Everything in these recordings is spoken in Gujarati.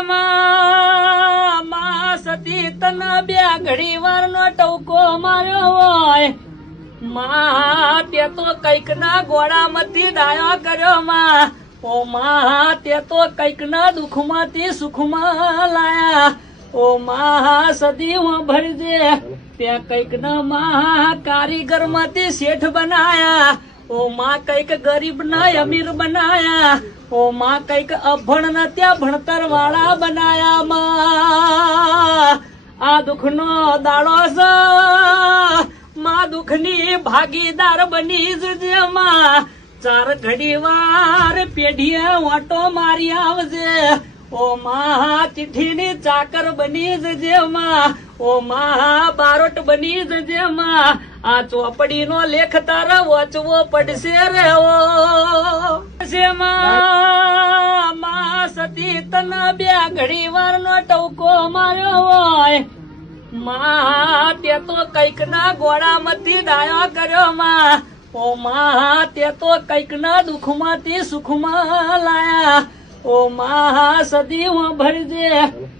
માં સતી તન બે ઘડી વાર નો ટવકો માર્યો હોય માં તે તો કઈક ના ગોળામાંથી દાયો કર્યો માં ઓ માં તે તો કઈક ના દુઃખમાંથી સુખમાં લાયા ઓ માં સદી હું ભરજે તે કઈક ના માં કારીગર માંથી શેઠ બનાયા ઓ માં કઈક ગરીબ ના અમીર બનાયા ઓ માં કઈક અભણ ના ત્યાં ભણતર વાળા બનાયા માં આ દુઃખ નો દાડો છે માં દુઃખ ની ભાગીદાર બની જજે માં ચાર ઘડી વાર પેઢીએ વાટો મારી આવજે ઓ માં ચિઠ્ઠી ની ચાકર બની જજે માં ઓ માં બારોટ બની જજે માં આ ચોપડી નો લેખ તારા વાંચવો પડશે રે ઓ માં સતી તન બે ઘડી વાર નો ટવકો માર્યો હોય માં તે તો કઈક ના ગોળામાંથી દાયો કર્યો માં ઓ માં તે તો કઈક ના દુઃખમાંથી સુખમાં લાયા ઓ માં સદી હું ભરજે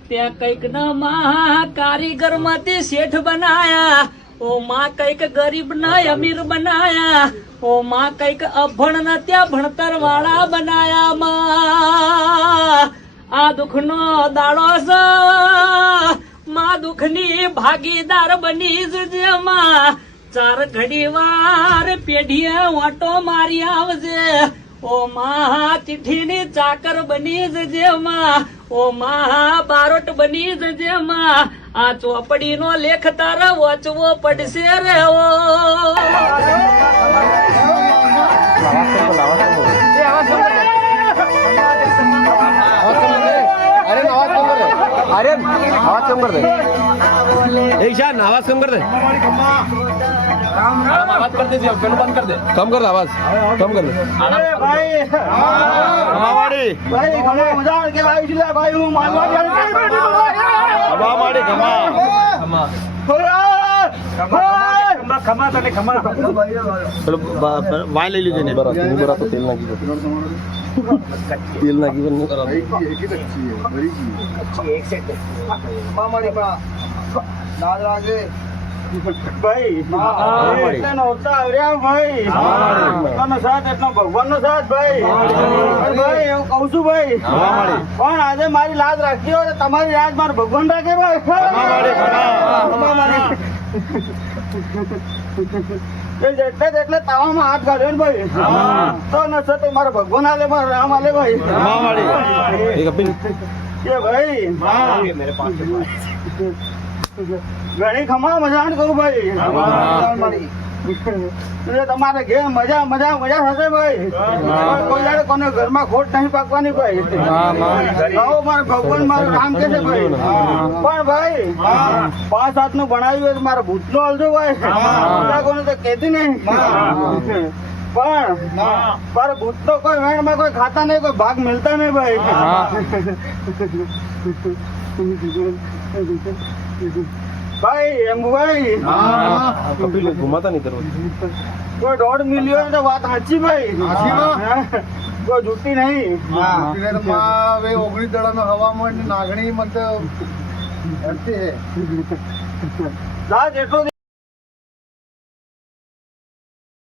તે કઈક ના માં કારીગર માંથી શેઠ બનાયા ઓ માં કઈક ગરીબ ના અમીર બનાયા ઓ માં કઈક અભણ ના ત્યાં ભણતર વાળા બનાયા માં આ દુઃખ નો દાડો છે માં દુઃખ ની ભાગીદાર બની જજે માં ચાર ઘડી વાર પેઢીએ વાટો મારી આવજે ઓ માં ચિઠ્ઠી ની ચાકર બની જજે માં ઓ માં બારોટ બની જજે માં આ ચોપડી નો લેખ તારા વાંચવો પડશે રે ઓ अरे आवाज कम कर दे एक शान आवाज कम कर दे आवाज कर दे पेन बंद कर दे कम कर दे आवाज कम कर दे अरे भाई हमारी भाई खमा मजा के भाई इसलिए भाई हूं मालवाड़ी हमारी खमा खमा तने खमा चलो वाइन ले लीजिए बरा तू बरा तो तेल नाकी तेल नाकी बन एक सेट मामाड़ी का नाज रागे भाई એટલે નહોતા આવ્યા ભાઈ ભગવાનનો સાથ એટલો ભગવાનનો સાથ ભાઈ અરે ભાઈ એવું કહું છું ભાઈ પણ આજે મારી લાજ રાખી હોય તમારી લાજ મારો ભગવાન રાખે ભાઈ એટલે તાવામાં હાથ કાઢ્યો ને ભાઈ તો નશે તો મારો ભગવાન આલે મારો રામ આલે ભાઈ એ ભાઈ ઘણી ખમા મજા કરું ભાઈ તમારે ઘેર મજા મજા મજા થશે ભાઈ કોઈ જાડે કોને ઘરમાં ખોટ નહીં પાકવાની ભાઈ મારે ભગવાન મારું કામ કે છે ભાઈ પણ ભાઈ 5 હાથ નું બનાવ્યું હોય તો મારા ભૂત નો હલજો ભાઈ કોને તો કેતી નહીં પણ મારા ભૂત તો કોઈ વેણ માં કોઈ ખાતા નહીં કોઈ ભાગ મિલતા નહીં ભાઈ ભાઈ એમ ભાઈ घुमाता नहीं करो કોઈ 1.5 મિલિયન તો વાત સાચી ભાઈ કોઈ જૂઠી નહીં ઓગણી દડા હવામાન નાગણી મત દાદ એટલો